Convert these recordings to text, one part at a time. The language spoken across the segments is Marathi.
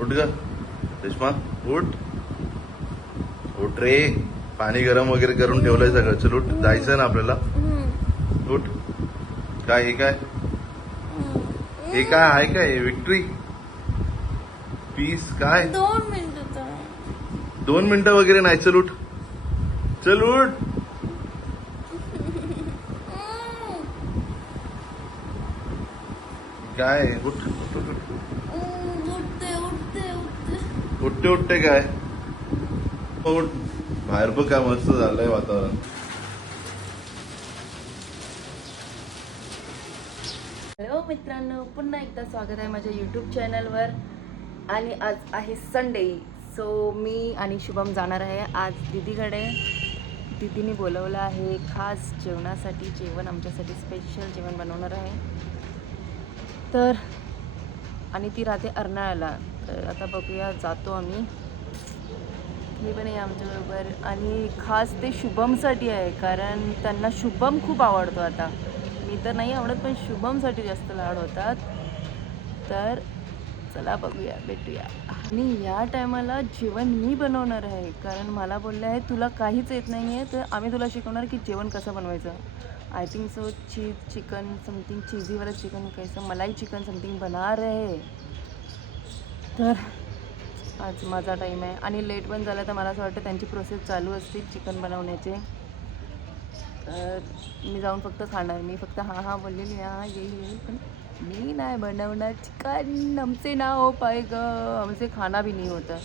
उठ ग रेश्मा, उठ उठ रे. पाणी गरम वगैरे करून ठेवलंय सगळं. चल उठ, जायचं ना आपल्याला. उठ. काय हे काय हे काय आहे काय विक्ट्री पीस काय 2 मिनिटं वगैरे नाही. चल उठ, चल उठ. काय उठ उठ उठ उठ. उठते उठते काय उठ. बाहेर बघ काय मस्त झालंय वातावरण. हॅलो मित्रांनो, पुन्हा एकदा स्वागत आहे माझ्या यूट्यूब चॅनलवर. आणि आज आहे संडे, सो मी आणि शुभम जाणार आहे आज दीदीकडे. दीदीने बोलवलं आहे खास जेवणासाठी. जेवण आमच्यासाठी स्पेशल जेवण बनवणार आहे. तर आणि ती राहते अर्नाळ्याला. तर आता बघूया, जातो आम्ही. मी पण आहे आमच्याबरोबर. आणि खास ते शुभमसाठी आहे, कारण त्यांना शुभम खूप आवडतो. आता मी तर नाही आवडत, पण शुभमसाठी जास्त लाड होतात. तर चला बघूया, भेटूया. आणि या टायमाला जेवण मी बनवणार आहे, कारण मला बोलले आहे तुला काहीच येत नाही आहे, तर आम्ही तुला शिकवणार की जेवण कसं बनवायचं. I think so chicken something, चीजीवाला चिकन, कैसं मलाई चिकन समथिंग बना रहे. तर आज माझा टाईम आहे आणि लेट पण झाला, तर मला असं वाटतं त्यांची प्रोसेस चालू असतील चिकन बनवण्याचे. तर मी जाऊन फक्त खाणार. मी फक्त हां बोललेली, हां येईल, पण मी नाही बनवणार चिकन. हमसे ना हो पाएगा, हमसे खाना भी नहीं होता.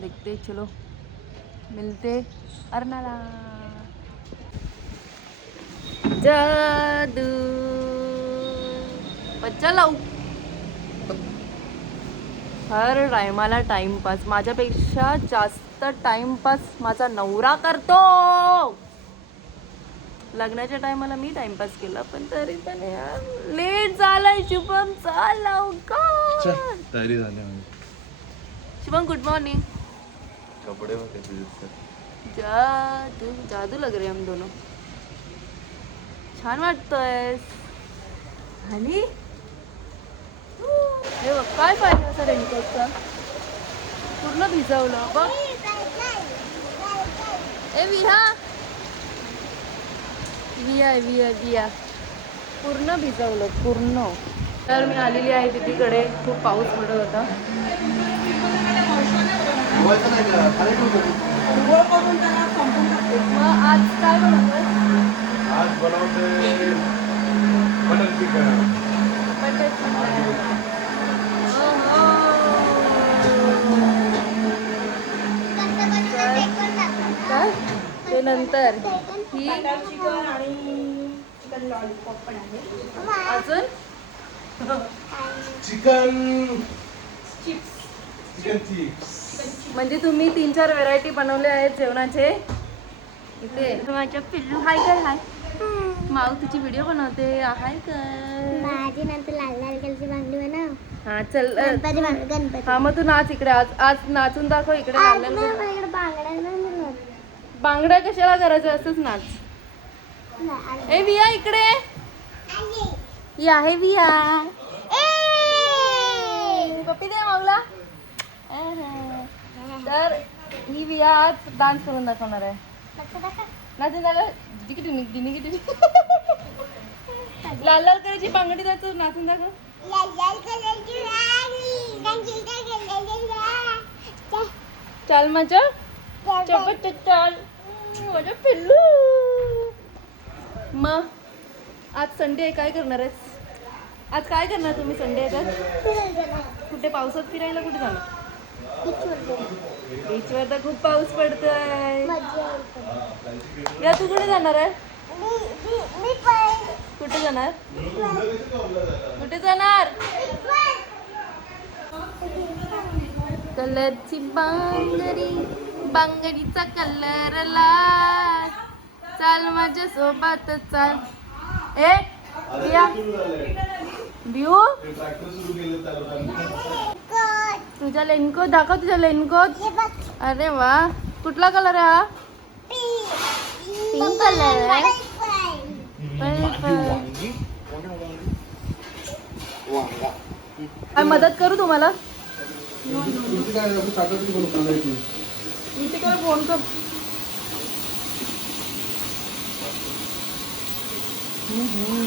देखते, चलो मिलते अर्नाला. जादू बच्चा लावू. हर टायमाला टाइमपास. माझ्यापेक्षा जास्त टाइमपास माझा नवरा करतो. लग्नाच्या टायमाला मी टाइमपास केला, पण तरी पण लेट झालाय. शुभम चाल लवकर. तयारी झाली. Shubham good morning. कपडे वगैरे जादू जादू लग रहे हम दोनों. छान वाटतोय. आणि हे बघ काय पाहिजे असं रेनकोटचा. पूर्ण भिजवलं बघ. ए विहा, विया पूर्ण भिजवलं पूर्ण. तर मी आलेली आहे दीदीकडे. खूप पाऊस पडत होता. मग आज काय बनवतोय? आज बनवते बटर चिकन. ते नंतर ही अजून चिकन चिप्स. म्हणजे तुम्ही 3-4 व्हेरायटी बनवले आहेत जेवणाचे. इथे माझ्या पिल्लू हाय कर. हाय माऊ, तुझी व्हिडिओ बनवते. हाय कर. माझी नंतर लाल लाल कलरची बांगडी बनव. हा चल. गणपती. हा मग तू नाच इकडे. आज नाचून दाखव इकडे. बांगड्या कशाला करायचं, असंच नाच. ए विया इकडे. ही आहे विया. पप्पी दे माऊला. तर ही विया आज डान्स करून दाखवणार आहे. नाचून दाखव. लाल लाल करायची बांगडी जातो. नाचून दाखव. चाल माझ्या चपट चाल माझ्या पिल्लू. मग आज संडे आहे, काय करणार आहेस? आज काय करणार तुम्ही संडे आहे तर? कुठे पावसात फिरायला कुठे जाणार? बीचवर तर खूप पाऊस पडतोय. या तू कुठे जाणार आहे? कुठे जाणार? कुठे जाणार? कलरची बांगडी, बांगडीचा कलर लाल. चाल माझ्या सोबत चाल. ए बिया बिऊ, तुझा लेनकोट दाखव. तुझा लेनकोट. अरे वा, कुठला कलर आहे हा? पिंक कलर आहे. काय मदत करू तुम्हाला? फोन कर.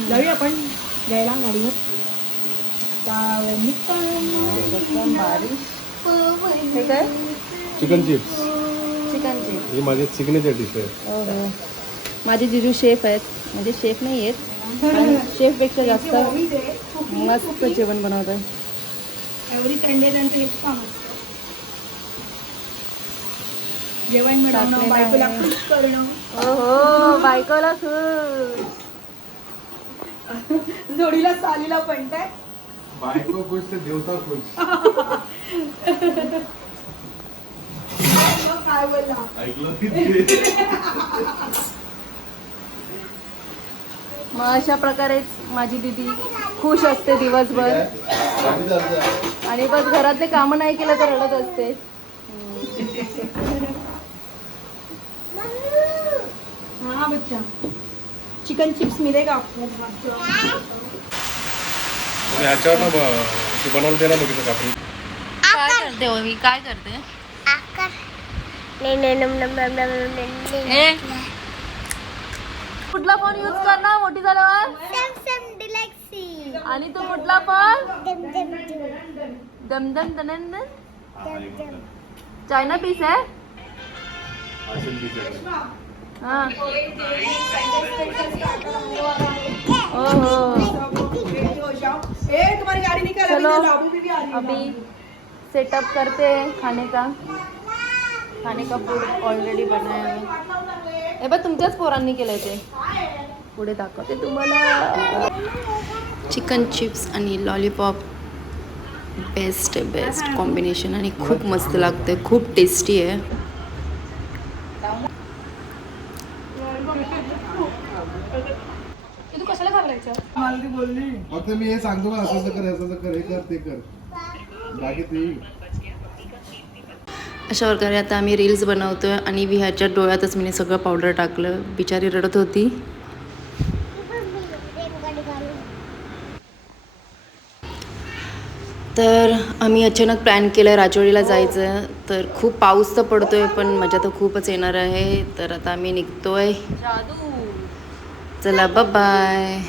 जाऊया आपण घ्यायला गाडीवर. हे काय? Chicken chips chicken chips. ही माझी सिग्नेचर डिश आहे. हो. माझे जिजू शेफ आहेत, म्हणजे शेफ नाही आहेत पण शेफपेक्षा जास्त मस्त जेवण बनवतात. एव्हरी संडे त्यांचं हेच काम असतं, जेवण बनवणं, टाकलेलं बायकोला आहे. खुश करणं. हो बायकोला खुश. जोडीला सालीला पण काय बायको खुश तर देवता खुश. काय बोलला. ऐकलं की ते? मग अशा प्रकारेच माझी दीदी खुश असते दिवसभर आणि बस घरातले कामं नाही केलं तर रडत असते. हाँ बच्चा, चिकन चिप्स मिलेगा आपको. तुम्ही ह्याच्यावर ना ते बनवून दे ना बघितलं का आपण. काय करते हो मी? काय करते? आकार. नाही नाही नम नम नम नम नम ए, कुठला फोन यूज करणार मोठी झाल्यावर? Samsung Galaxy. आणि तू कुठला फोन? दम दम दम. दमदम दनंदन दम दम. चायना पीस आहे. हा. ओहो. तुम्हारी गाड़ी निकल. चलो अभी तो लाबू भी आ रही है. अभी सेटअप करते हैं खाने का फूड ऑलरेडी बनाया है. हे बघ तुमच्याच पोरांनी केलंय ते. पुढे दाखवते तुम्हाला. चिकन चिप्स आणि लॉलीपॉप बेस्ट कॉम्बिनेशन आणि खूप मस्त लागते, खूप टेस्टी आहे. तू कशाला घाबरायचं. मला ती बोलली. फक्त मी हे सांगतो का असं कर असं कर, हे कर ते कर, बाकी ते. अशा प्रकारे आता आम्ही रील्स बनवतोय आणि विहाच्या डोळ्यातच मी सगळं पावडर टाकलं. बिचारी रडत होती. तर आम्ही अचानक प्लॅन केलं राजवाडीला जायचं. तर खूप पाऊस तर पडतोय पण मजा तर खूपच येणार आहे. तर आता आम्ही निघतोय. चला बाय.